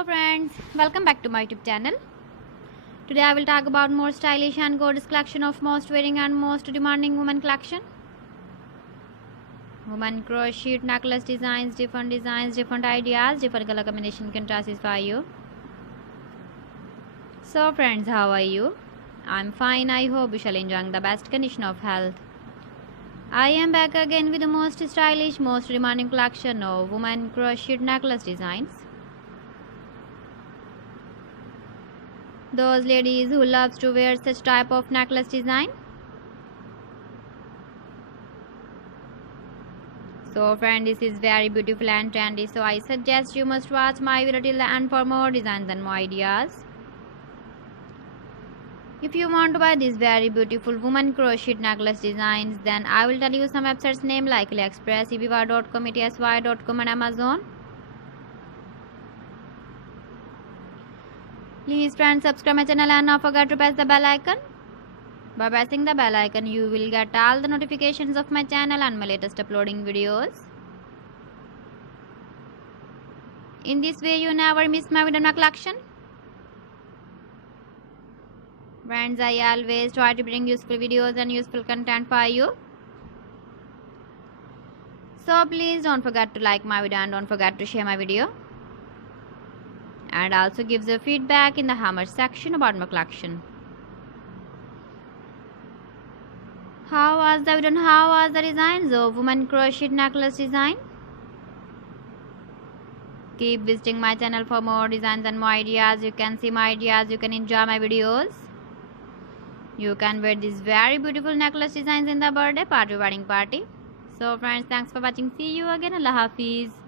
Hello friends, welcome back to my YouTube channel. Today I will talk about more stylish and gorgeous collection of most wearing and most demanding women collection. Women crochet necklace designs, different ideas, different color combination can satisfy you. So friends, how are you? I'm fine. I hope you shall enjoy the best condition of health. I am back again with the most stylish, most demanding collection of women crochet necklace designs. Those ladies who loves to wear such type of necklace design. So friend, this is very beautiful and trendy, so I suggest you must watch my video till the end for more designs and more ideas. If you want to buy these very beautiful woman crochet necklace designs, then I will tell you some websites name like AliExpress, eBay.com, etsy.com and Amazon. Please friends, subscribe my channel and not forget to press the bell icon. By pressing the bell icon, you will get all the notifications of my channel and my latest uploading videos. In this way, you never miss my video collection. Friends, I always try to bring useful videos and useful content for you. So please don't forget to like my video and don't forget to share my video. And also give the feedback in the comment section about my collection. How was the video and how was the designs of women crochet necklace design? Keep visiting my channel for more designs and more ideas. You can see my ideas, you can enjoy my videos. You can wear these very beautiful necklace designs in the birthday party, wedding party. So friends, thanks for watching. See you again. Allah Hafiz.